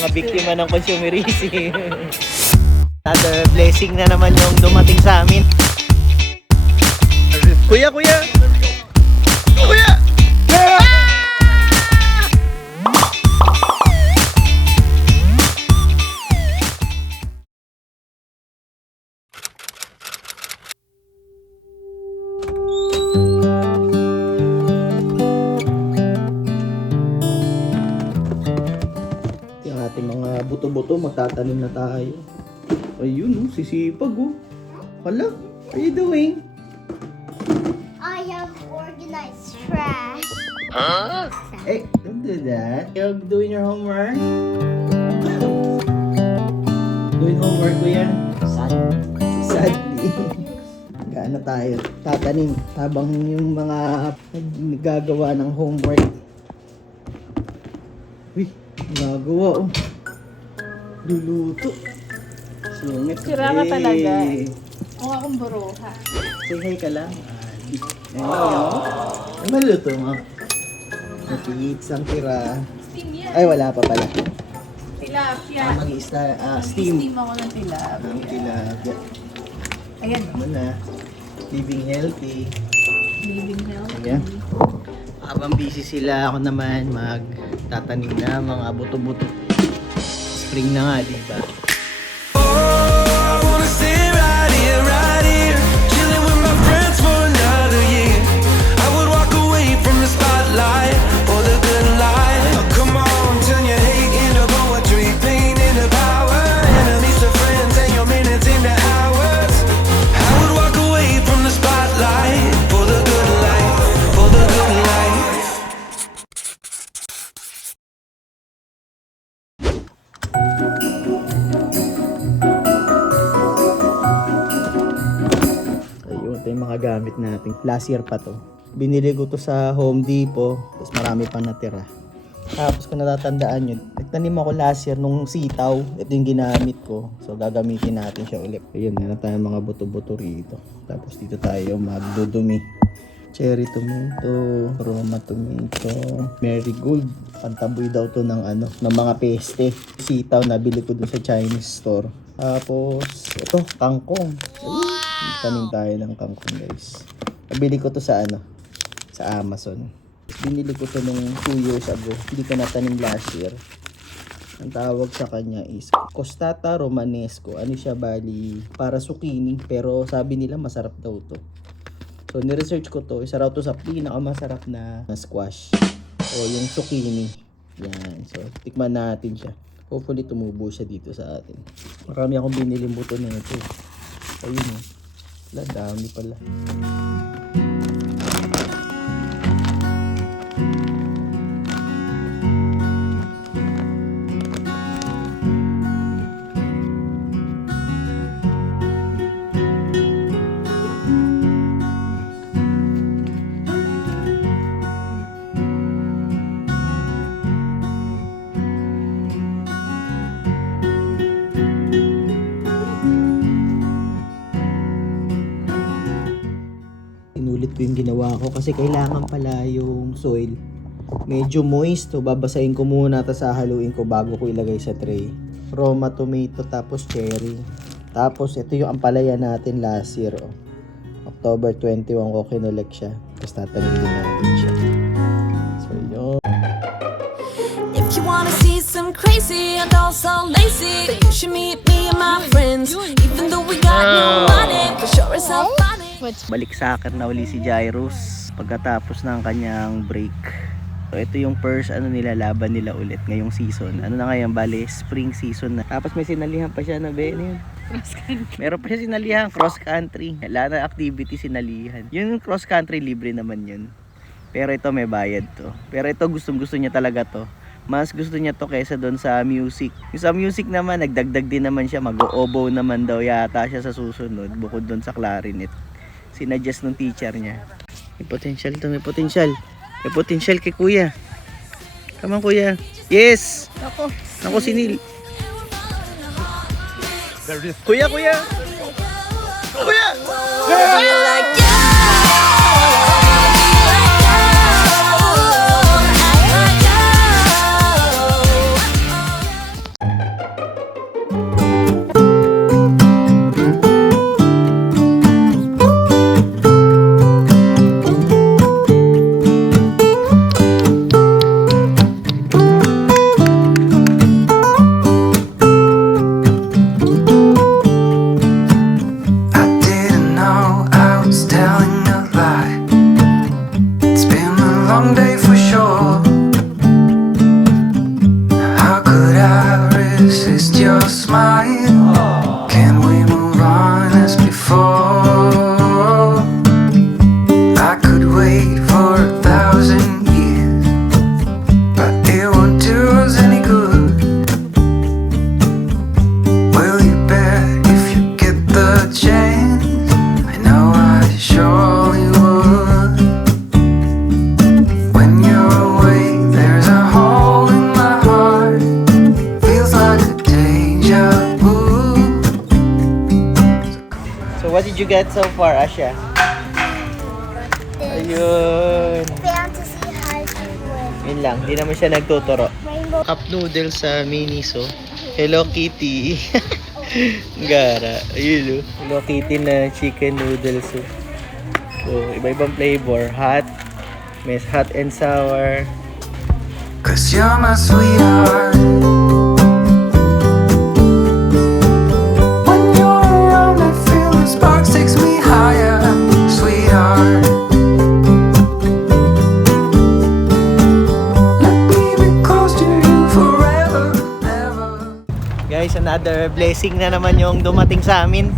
Mga biktima ng consumerism. Another blessing na naman yung dumating sa amin. Kuya, kuya! Magtatanim na tayo. Ayun, oh, sisipag oh. Hala, what are you doing? I have organized trash. Hey, don't do that. You're doing your homework? doing homework ko yan? Sadly. Gaano tayo tatanim habang yung mga nagagawa ng homework. Uy, nagawa oh. Luluto. Sungit. Sira ka talaga. Mukha akong buruha. Say hi ka lang. Hello. Ano maluto mo? Matiits ang tira. Steam yan. Ay, wala pa pala. Tilapia. Ah, mag-i-sta, ah, steam. Steam ako ng tilapia. Ang tilapia. Ayan. Ano na? Living healthy. Living health. Ayan. Habang busy sila, ako naman magtatanim na mga buto-buto. Spring na nga, di ba? Ayun, ito yung mga gamit natin. Last year pa to. Binili ko to sa Home Depot. Tapos marami pa natira. Tapos kung natatandaan nyo, nagtanim ako last year nung sitaw. Ito yung ginamit ko. So gagamitin natin siya ulit. Ayun, meron tayong mga buto-buto rito. Tapos dito tayo magdudumi. Cherry tomato, Roma tomato, marigold. Pantaboy daw to ng ano, ng mga peste. Sitaw na bili ko dun sa Chinese store. Tapos, ito, kangkong. Ayun, tanim tayo ng kangkong guys. Nabili ko to sa ano, sa Amazon. Binili ko to nung 2 years ago. Hindi ko natanim last year. Ang tawag sa kanya is Costata Romanesco. Ano siya bali? Para zucchini. Pero sabi nila masarap daw to. So, ni-research ko to. Isa raw to sa pinakamasarap na, na squash. O yung zucchini. Yan. So, tikman natin siya. Hopefully, tumubo siya dito sa atin. Marami akong binili buto na ito. Ayun o. Wala, dami pala. Ko yung ginawa ko kasi kailangan pala yung soil medyo moist. So, babasahin ko muna tapos hahaluin ko bago ko ilagay sa tray. Roma tomato tapos cherry. Tapos ito yung ampalaya natin last year. Oh. October 21 ko kinolek siya. Tapos tatanim din natin siya. So yun. If you wanna see some crazy and also lazy, you should meet me and my friends. Even though we got no money, for sure it's not funny. Balik sa akin na uli si Jairus pagkatapos ng kanyang break. So, ito yung first ano nila laban nila ulit ngayong season. Ano na ngayon, bali spring season na. Tapos may sinalihan pa siya na ba yun? Cross country. Meron pa siya sinalihan, cross country. Wala na activity sinalihan. Yung cross country libre naman yun. Pero ito may bayad to. Pero ito gustong gusto niya talaga to. Mas gusto niya to kaysa doon sa music. Yung sa music naman, nagdagdag din naman siya. Mag-oboe naman daw yata siya sa susunod. Bukod doon sa clarinet. Sinadjust ng teacher niya. May potential to, may potential. May potential kay kuya. Come on kuya. Yes! Ako. Ako sinil. Kuya, kuya! Kuya! Like, so far, Asha? Ayun. Yun lang, hindi naman siya nagtuturo. Rainbow. Cup noodles sa Miniso. Hello Kitty. Gara. Ayun oh. Hello Kitty na chicken noodles oh. So, iba-ibang flavor. Hot. May hot and sour. Cause you're my sweetheart. Blessing na naman yung dumating sa amin.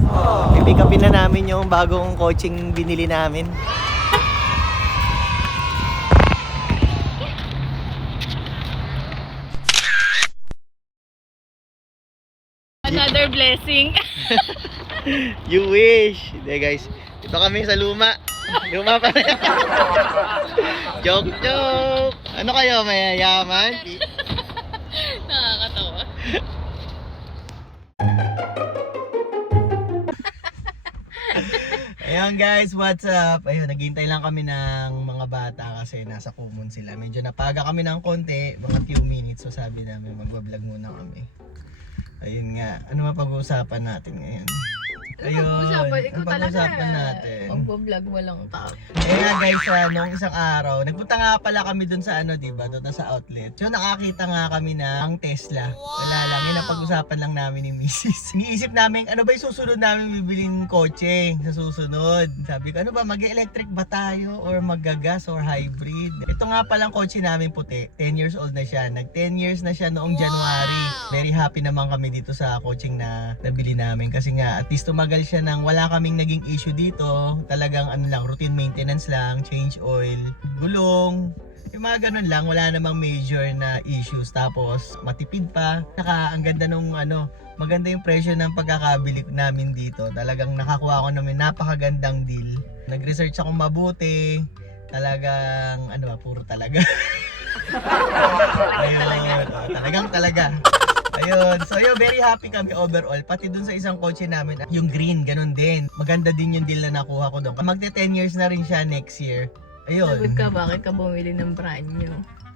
I-pick upin na namin yung bagong coaching binili namin. Another blessing. You wish! Hindi guys, ito kami sa luma. Luma pa rin. joke, joke! Ano kayo, mayayaman? Ayun guys, what's up? Ayun, naghihintay lang kami ng mga bata kasi nasa Kumon sila. Medyo napaga kami ng konti, mga few minutes. So sabi namin, magbablog muna kami. Ayun nga, ano mapag-uusapan natin ngayon? Ayun, Pag-usapan, ikaw ang talaga. pag-uusapan natin. Pag-vlog walang tao. Eh nga guys, uh, nung isang araw, nagpunta nga pala kami dun sa ano, di ba? Doon sa outlet. So nakakita nga kami ng Tesla. Wala lang, yun ang pag-usapan lang namin ni Mrs. Iniisip namin, ano ba yung susunod namin bibiling kotse sa susunod? Sabi ko, ano ba, mag-electric ba tayo? Or magagas or hybrid? Ito nga palang kotse namin puti. 10 years old na siya. Nag 10 years na siya noong January. Very happy naman kami dito sa coaching na nabili namin. Kasi nga, at least tumagal siya ng wala kaming naging issue dito. Talagang ano lang, routine maintenance lang, change oil, gulong, yung mga ganun lang, wala namang major na issues. Tapos, matipid pa. Saka, ang ganda nung ano, maganda yung presyo ng pagkakabili namin dito. Talagang nakakuha ko namin napakagandang deal. Nag-research ako mabuti. Talagang, ano ba, puro talaga. Ayun, talagang talaga. Ayun, so yun, very happy kami overall. Pati dun sa isang kotse namin, yung green, ganun din. Maganda din yung deal na nakuha ko doon. Magte 10 years na rin siya next year. Ayun. Sagot ka, bakit ka bumili ng brand new?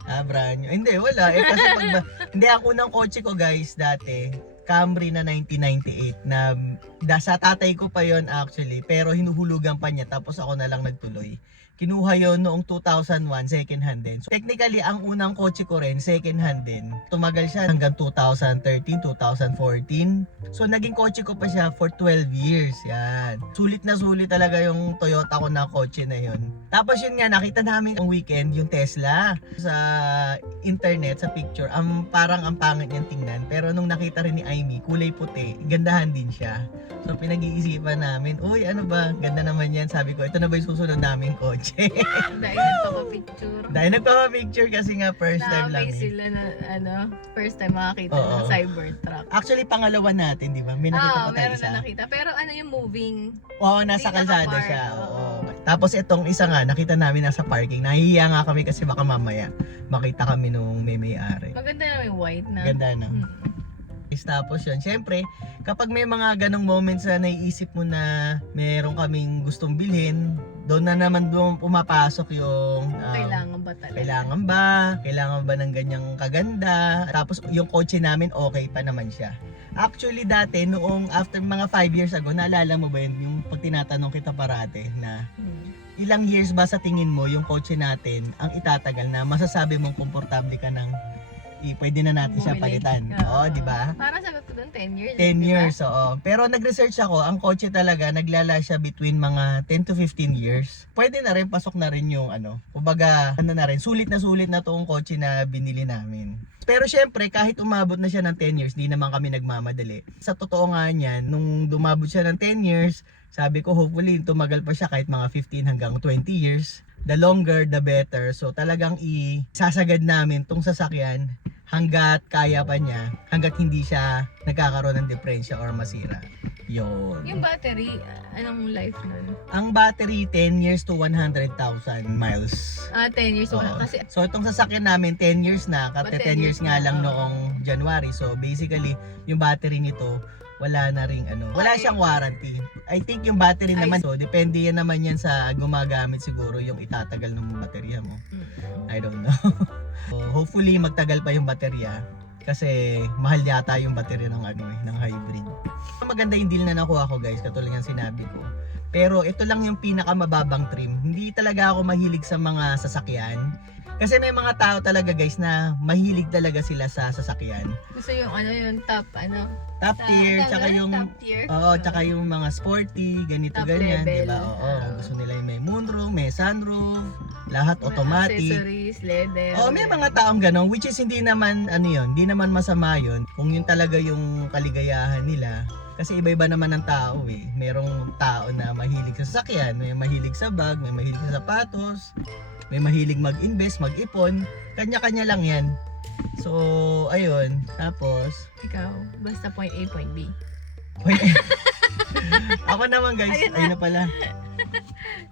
Ah, brand new. Hindi, wala. Eh, kasi pag ba, hindi, ang unang kotse ko guys, dati, Camry na 1998 na da, sa tatay ko pa yon actually pero hinuhulugan pa niya tapos ako na lang nagtuloy kinuha yon noong 2001 second hand din. So technically ang unang kotse ko rin second hand din. Tumagal siya hanggang 2013 2014 so naging kotse ko pa siya for 12 years yan. Sulit na sulit talaga yung Toyota ko na kotse na yon tapos yun nga nakita namin ang weekend yung Tesla sa internet sa picture. Ang parang ang pangit niyang tingnan. Pero nung nakita rin ni Amy kulay puti gandahan din siya. So pinag-iisipan namin uy ano ba? Ganda naman yan. Sabi ko ito na ba yung susunod naming kotse Dahil nagpapapicture. dahil nagpapapicture kasi nga first time lang Na-amaze eh. sila na, ano, first time makakita Oo. ng Cybertruck. actually pangalawa natin di ba may nakita Ah, pa tayo meron isa na nakita. Pero ano yung moving? Oo, nasa Hindi kalsada nakapark, siya. oo. Oo. Tapos itong isa nga, nakita namin nasa parking. Nahihiya nga kami kasi baka mamaya makita kami nung may may-ari. Maganda na yung white na. Ganda na. Mm. Is Tapos yun, syempre, kapag may mga ganong moments na naiisip mo na meron kaming gustong bilhin, doon na naman doon pumapasok yung um, Kailangan ba talaga? kailangan ba? Kailangan ba ng ganyang kaganda? Tapos yung kotse namin okay pa naman siya. Actually dati noong after mga 5 years ago, naalala mo ba yun yung pag tinatanong kita parate na Hmm. ilang years ba sa tingin mo yung kotse natin ang itatagal na masasabi mong komportable ka ng i pwede na natin siya Bumili. palitan. Oo, Oo. di ba? Parang sagot ko doon 10 years. 10 di ba? years, oo. Pero nag-research ako, ang kotse talaga naglala siya between mga 10 to 15 years. Pwede na rin, pasok na rin yung ano, kumbaga, ano na rin, sulit na sulit na toong kotse na binili namin. Pero syempre, kahit umabot na siya ng 10 years, di naman kami nagmamadali. Sa totoo nga niyan, nung dumabot siya ng 10 years, sabi ko hopefully tumagal pa siya kahit mga 15 hanggang 20 years. The longer, the better. So talagang isasagad namin tong sasakyan hanggat kaya pa niya, hanggat hindi siya nagkakaroon ng diferensya or masira. Yun. Yung battery, anong life nun? Ang battery 10 years to 100,000 miles. Ah, 10 years. Oo. wala. Kasi So itong sasakyan namin 10 years na, Ba, kasi 10 10 years years nga na, lang oo. noong January. So basically, yung battery nito wala na ring ano, wala siyang warranty. I think yung battery naman, so depende yan naman yan sa gumagamit siguro yung itatagal ng baterya mo. Mm. I don't know. so, hopefully magtagal pa yung baterya kasi mahal yata yung baterya ng ano eh, ng hybrid. Maganda yung deal na nakuha ko guys, katulad ng sinabi ko. Pero ito lang yung pinakamababang trim. Hindi talaga ako mahilig sa mga sasakyan. Kasi may mga tao talaga guys na mahilig talaga sila sa sasakyan. Gusto yung ano yung top ano. Top tier, top, tsaka yung top tier. Oo, tsaka yung mga sporty, ganito Top ganyan. 'di ba? Oo, Ah. gusto nila yung may moonroof, may sunroof, lahat automatic. Accessories, leather. Oh, may mga taong ganun which is hindi naman ano 'yon, hindi naman masama 'yon kung yun talaga yung kaligayahan nila. Kasi iba-iba naman ng tao eh. Merong tao na mahilig sa sasakyan, may mahilig sa bag, may mahilig sa sapatos, may mahilig mag-invest, mag-ipon. Kanya-kanya lang 'yan. So, ayun. Tapos, Ikaw, basta point A, point B. Wait. ako naman guys, Ayun na. ayun na pala.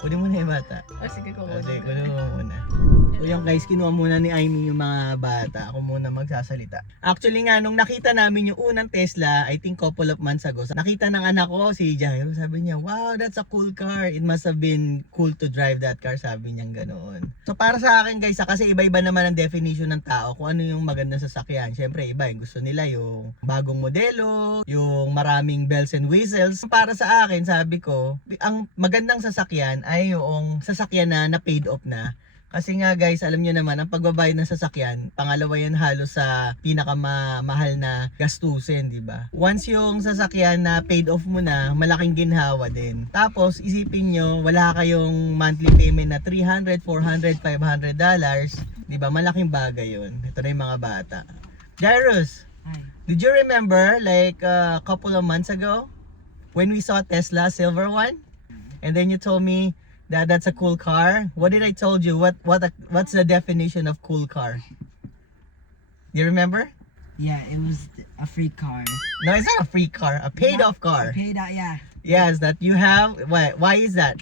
Kunin mo na yung bata. O sige, O, kukunin sige, ko. kunin mo muna. So yung guys, kinuha muna ni Aimee yung mga bata. Ako muna magsasalita. Actually nga, nung nakita namin yung unang Tesla, I think couple of months ago, nakita ng anak ko, si Jairo, sabi niya, wow, that's a cool car. It must have been cool to drive that car, sabi niya ganoon. So para sa akin guys, ah, kasi iba-iba naman ang definition ng tao kung ano yung magandang sasakyan. Siyempre, iba yung gusto nila yung bagong modelo, yung maraming bells and whistles. Para sa akin, sabi ko, ang magandang sasakyan ay yung sasakyan na na paid off na. Kasi nga guys, alam nyo naman, ang pagbabayad ng sasakyan, pangalawa yan halos sa pinakamahal na gastusin, di ba? Once yung sasakyan na paid off mo na, malaking ginhawa din. Tapos, isipin nyo, wala kayong monthly payment na 300, 400, 500 dollars. Di ba? Malaking bagay yun. Ito na yung mga bata. Jairus, did you remember like a couple of months ago when we saw Tesla silver one? And then you told me that that's a cool car. What did I told you? What what what's the definition of cool car? You remember? Yeah, it was a free car. No, it's not a free car, a paid off car. Paid out, yeah, Yes, that you have. Why why is that?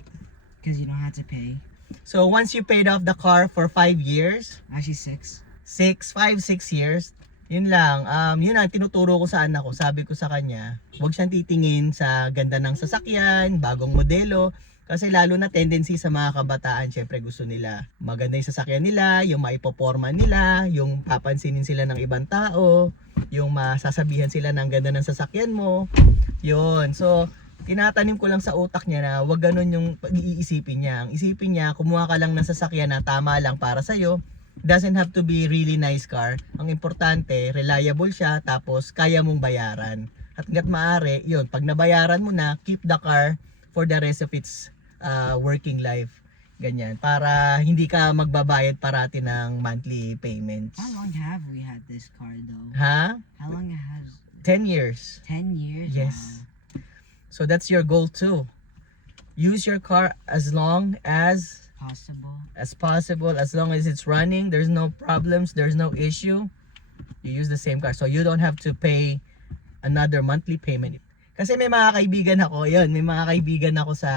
because you don't have to pay. So once you paid off the car for five years, Actually, six. six, five, six years, yun lang. Um, yun ang tinuturo ko sa anak ko. Sabi ko sa kanya, huwag siyang titingin sa ganda ng sasakyan, bagong modelo. Kasi lalo na tendency sa mga kabataan, syempre gusto nila maganda yung sasakyan nila, yung maipoporma nila, yung papansinin sila ng ibang tao, yung masasabihan sila ng ganda ng sasakyan mo. Yun. So, tinatanim ko lang sa utak niya na wag ganun yung pag-iisipin niya. Ang isipin niya, kumuha ka lang ng sasakyan na tama lang para sa'yo, doesn't have to be really nice car. Ang importante, reliable siya, tapos kaya mong bayaran. At hanggat maaari, yun, pag nabayaran mo na, keep the car for the rest of its uh, working life. Ganyan. Para hindi ka magbabayad parati ng monthly payments. How long have we had this car though? Ha? How long has? 10 years. Ten years. Yes. So that's your goal too. Use your car as long as Wow. Possible. as possible as long as it's running there's no problems there's no issue. You use the same car so you don't have to pay another monthly payment. Kasi may mga kaibigan ako yun may mga kaibigan ako sa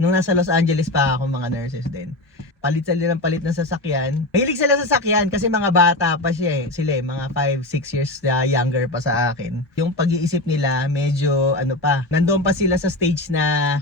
nung nasa Los Angeles pa ako mga nurses din. Palit sila ng palit ng sasakyan. Mahilig sila sa sasakyan kasi mga bata pa siya eh. Sila eh, mga 5 6 years na younger pa sa akin. Yung pag-iisip nila medyo ano pa nandoon pa sila sa stage na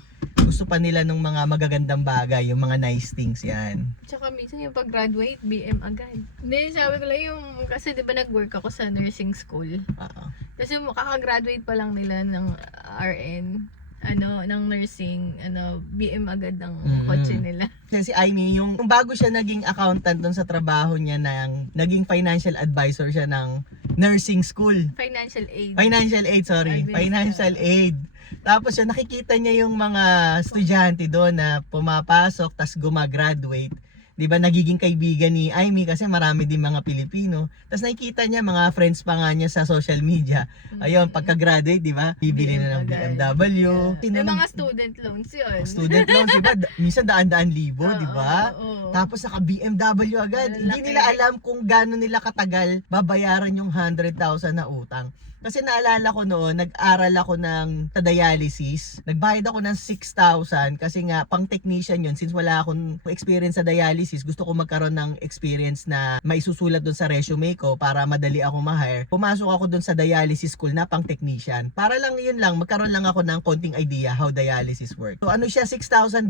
gusto pa nila ng mga magagandang bagay yung mga nice things yan Tsaka minsan yung pag-graduate, BM agad. Hindi, sabi ko lang yung, kasi di ba nag-work ako sa nursing school. Oo. Kasi kaka-graduate pa lang nila ng RN, ano, ng nursing, ano, BM agad ang Mhm. kotse nila. Kasi si Aimee, yung, yung bago siya naging accountant dun sa trabaho niya ng naging financial advisor siya ng nursing school. Financial aid. Financial aid, sorry. Financial aid. Tapos siya nakikita niya yung mga estudyante doon na pumapasok tas gumagraduate. 'Di ba nagiging kaibigan ni Aimee kasi marami din mga Pilipino. Tapos nakikita niya mga friends pa nga niya sa social media. Ayun, pagka-graduate, 'di ba? Bibili na ng. BMW. Yeah. May mga student loans yun. student loans, 'di ba? Minsan daan-daan libo, 'di ba? Tapos naka BMW agad. Hindi nila alam kung gaano nila katagal babayaran yung 100,000 na utang. Kasi naalala ko noon, nag-aral ako ng dialysis. Nagbayad ako ng 6,000 kasi nga pang technician yun. Since wala akong experience sa dialysis, gusto ko magkaroon ng experience na maisusulat doon sa resume ko para madali ako ma-hire. Pumasok ako doon sa dialysis school na pang technician. Para lang yun lang, magkaroon lang ako ng konting idea how dialysis works. So ano siya, $6,000.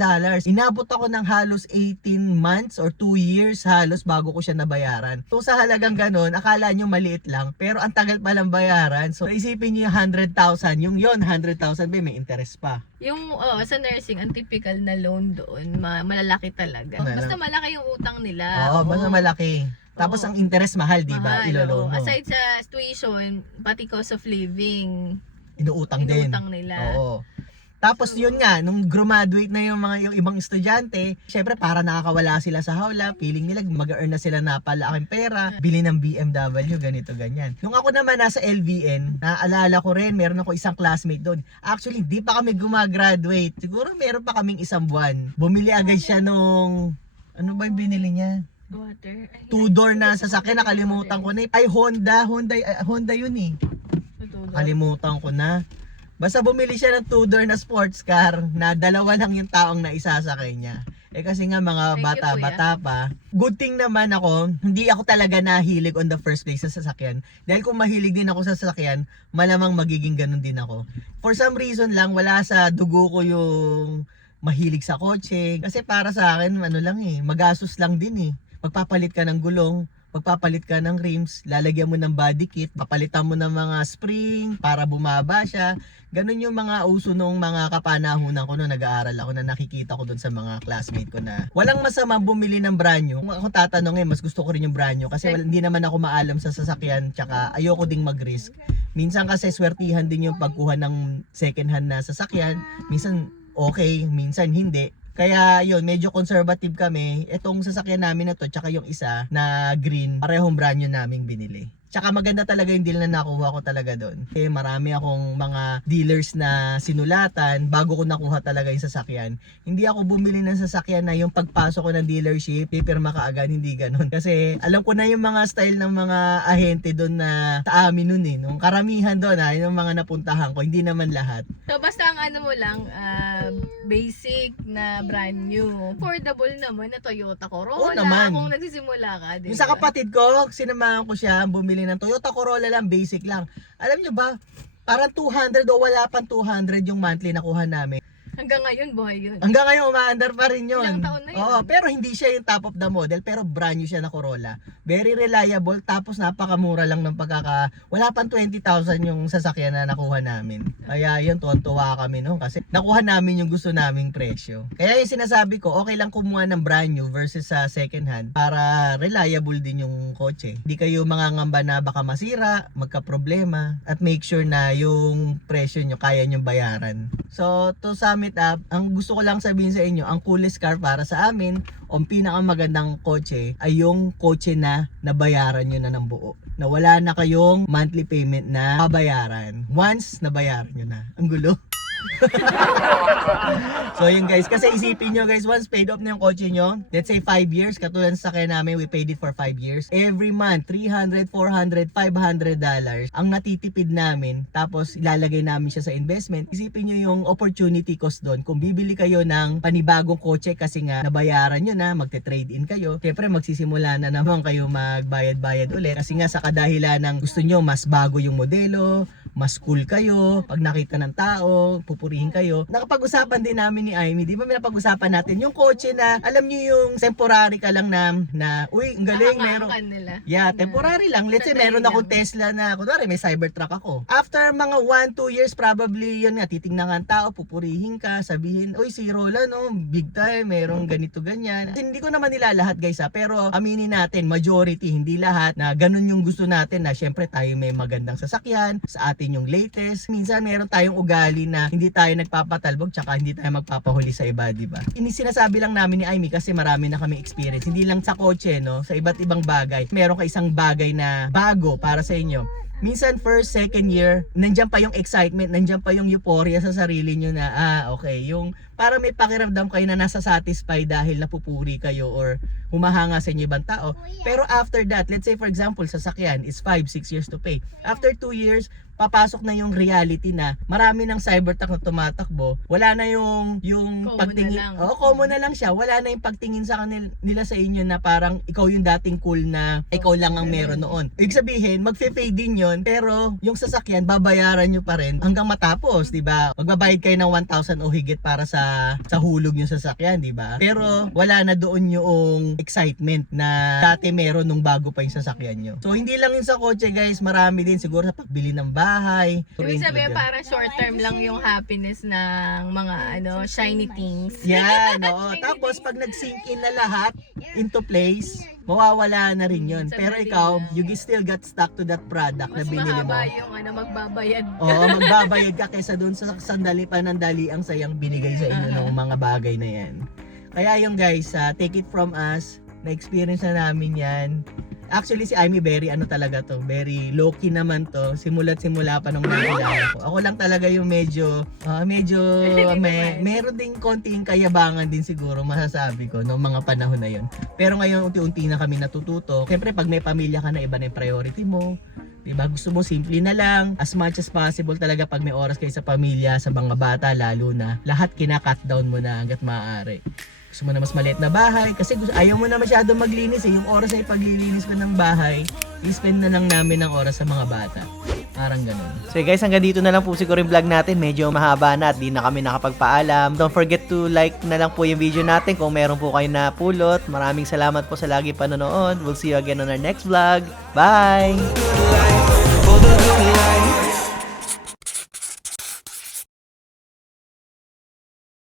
Inabot ako ng halos 18 months or 2 years halos bago ko siya nabayaran. So sa halagang ganun, akala nyo maliit lang, pero ang tagal palang bayaran. So isipin yung 100,000, yung yon 100,000 ba may interest pa. Yung oh, sa nursing, ang typical na loan doon, ma- malalaki talaga. Ano? Basta malaki yung utang nila. Oo, basta malaki. Tapos Oo. ang interest mahal, di ba? Mahal, Iloloan oo. mo. Aside sa tuition, pati cost of living, Inuutang din. inutang nila. Oo. Tapos yun nga, nung graduate na yung mga yung ibang estudyante, syempre para nakakawala sila sa hawla, feeling nila mag-earn na sila na palaking pera, bili ng BMW, ganito, ganyan. Nung ako naman nasa LVN, naalala ko rin, meron ako isang classmate doon. Actually, di pa kami gumagraduate. Siguro meron pa kaming isang buwan. Bumili agad siya nung, ano ba yung binili niya? Water. Two-door na sasakyan, nakalimutan ko na. eh. Ay, Honda, Honda, Honda yun eh. Nakalimutan ko na. Basta bumili siya ng two-door na sports car na dalawa lang yung taong na isasakay niya. Eh kasi nga mga bata-bata pa. Good thing naman ako, hindi ako talaga nahilig on the first place sa sasakyan. Dahil kung mahilig din ako sa sasakyan, malamang magiging ganun din ako. For some reason lang, wala sa dugo ko yung mahilig sa kotse. Kasi para sa akin, ano lang eh, magastos lang din eh. Magpapalit ka ng gulong, magpapalit ka ng rims, lalagyan mo ng body kit, papalitan mo ng mga spring para bumaba siya. Ganun yung mga uso nung mga kapanahunan ko nung nag-aaral ako na nakikita ko doon sa mga classmate ko na walang masama bumili ng brand new. Kung ako tatanungin, mas gusto ko rin yung brand new kasi hindi naman ako maalam sa sasakyan tsaka ayoko ding mag-risk. Minsan kasi swertihan din yung pagkuha ng second hand na sasakyan. Minsan okay, minsan hindi. Kaya yun, medyo conservative kami. Itong sasakyan namin na to, tsaka yung isa na green, parehong brand new naming binili. Tsaka maganda talaga yung deal na nakuha ko talaga doon. Kasi marami akong mga dealers na sinulatan bago ko nakuha talaga yung sasakyan. Hindi ako bumili ng sasakyan na yung pagpasok ko ng dealership, pipirma ka agad, hindi ganun. Kasi alam ko na yung mga style ng mga ahente doon na sa amin noon eh. Nung karamihan doon ha, yung mga napuntahan ko, hindi naman lahat. So basta ang ano mo lang, ah, basic na brand new. Affordable naman na Toyota Corolla Oo naman. kung nagsisimula ka, di Yung sa kapatid ko, sinamahan ko siya bumili ng Toyota Corolla lang, basic lang. Alam nyo ba, parang 200 o wala pang 200 yung monthly nakuha namin. Hanggang ngayon, buhay yun. Hanggang ngayon, umaandar pa rin yun. Ilang taon na yun? Oo, pero hindi siya yung top of the model, pero brand new siya na Corolla. Very reliable, tapos napakamura lang ng pagkaka... Wala pang 20,000 yung sasakyan na nakuha namin. Kaya yun, tuwan-tuwa kami no, kasi nakuha namin yung gusto naming presyo. Kaya yung sinasabi ko, okay lang kumuha ng brand new versus sa second hand para reliable din yung kotse. Hindi kayo mangangamba na baka masira, magka-problema, at make sure na yung presyo nyo kaya nyo bayaran. So, to sum it up, ang gusto ko lang sabihin sa inyo, ang coolest car para sa amin, o ang pinakamagandang kotse, ay yung kotse na nabayaran nyo na ng buo. Na wala na kayong monthly payment na babayaran. Once, nabayaran nyo na. Ang gulo. so yun guys, kasi isipin nyo guys, once paid off na yung kotse nyo, let's say 5 years, katulad sa sakyan namin, we paid it for 5 years. Every month, 300, 400, 500 dollars ang natitipid namin, tapos ilalagay namin siya sa investment. Isipin nyo yung opportunity cost doon. Kung bibili kayo ng panibagong kotse kasi nga nabayaran nyo na, magte-trade in kayo, syempre magsisimula na naman kayo magbayad-bayad ulit. Kasi nga sa kadahilan ng gusto nyo mas bago yung modelo, mas cool kayo, pag nakita ng tao, pupurihin kayo. Nakapag-usapan din namin ni Amy, di ba may napag-usapan natin yung kotse na, alam nyo yung temporary ka lang na, na uy, ang galing, meron. Nila. Yeah, temporary lang. Let's say meron akong. Tesla na, kunwari may Cybertruck ako. After mga 1, 2 years, probably yun nga, titingnan nga ang tao, pupurihin ka, sabihin, uy, si Rola, no, big time, merong ganito, ganyan. Hindi ko naman nila lahat, guys, ha, pero aminin natin, majority, hindi lahat, na ganun yung gusto natin, na syempre tayo may magandang sasakyan, sa atin yung latest. Minsan meron tayong ugali na hindi tayo nagpapatalbog, tsaka hindi tayo magpapahuli sa iba, di ba? Ini sinasabi lang namin ni Amy kasi marami na kami experience, hindi lang sa kotse, no, sa iba't ibang bagay. Meron ka isang bagay na bago para sa inyo. Minsan first, second year, nandyan pa yung excitement, nandyan pa yung euphoria sa sarili nyo na, ah, okay, yung para may pakiramdam kayo na nasa satisfy dahil napupuri kayo or humahanga sa inyo ibang tao. Pero after that, let's say for example, sasakyan is 5, 6 years to pay. After 2 years, papasok na yung reality na marami ng cybertruck na tumatakbo. Wala na yung yung Common pagtingin. na lang. Oo, common na lang siya. Wala na yung pagtingin sa kanil, nila sa inyo na parang ikaw yung dating cool na ikaw lang ang meron noon. Ibig sabihin, magfe-fade din yon pero yung sasakyan babayaran nyo pa rin hanggang matapos, 'di ba? Magbabayad kayo ng 1,000 o higit para sa sa hulog yung sasakyan, 'di ba? Pero wala na doon yung excitement na dati meron nung bago pa yung sasakyan nyo. So hindi lang yun sa kotse, guys, marami din siguro sa pagbili ng bahay. Ibig sabihin parang short term lang yung happiness ng mga ano shiny things. Yan, oo. Tapos pag nag-sink in na lahat into place, mawawala na rin yun. Pero Sandali ikaw, lang. you still got stuck to that product na Mas binili mo. mahaba yung ano magbabayad ka. Oo, magbabayad ka kaysa doon sa sandali pa ng dali ang sayang binigay sa inyo ng mga bagay na yan. Kaya yung guys, ah, take it from us, na-experience na namin yan. Actually, si Amy very ano talaga to, very low-key naman to. Simula't simula pa nung nakilala ko. Ako lang talaga yung medyo, ah, medyo, may, meron ding konting kayabangan din siguro masasabi ko noong mga panahon na yon. Pero ngayon unti-unti na kami natututo. Siyempre pag may pamilya ka na, iba na yung priority mo. Diba? Gusto mo simple na lang, as much as possible talaga pag may oras kayo sa pamilya, sa mga bata lalo na, lahat kina-cut down mo na hanggat maaari. Gusto mo na mas maliit na bahay kasi gusto, ayaw mo na masyado maglinis eh. Yung oras na ipaglilinis ko ng bahay, i-spend na lang namin ng oras sa mga bata. Parang ganun. So guys, hanggang dito na lang po siguro yung vlog natin. Medyo mahaba na at di na kami nakapagpaalam. Don't forget to like na lang po yung video natin kung meron po kayo na pulot. Maraming salamat po sa lagi panonood. We'll see you again on our next vlog. Bye! for the good life.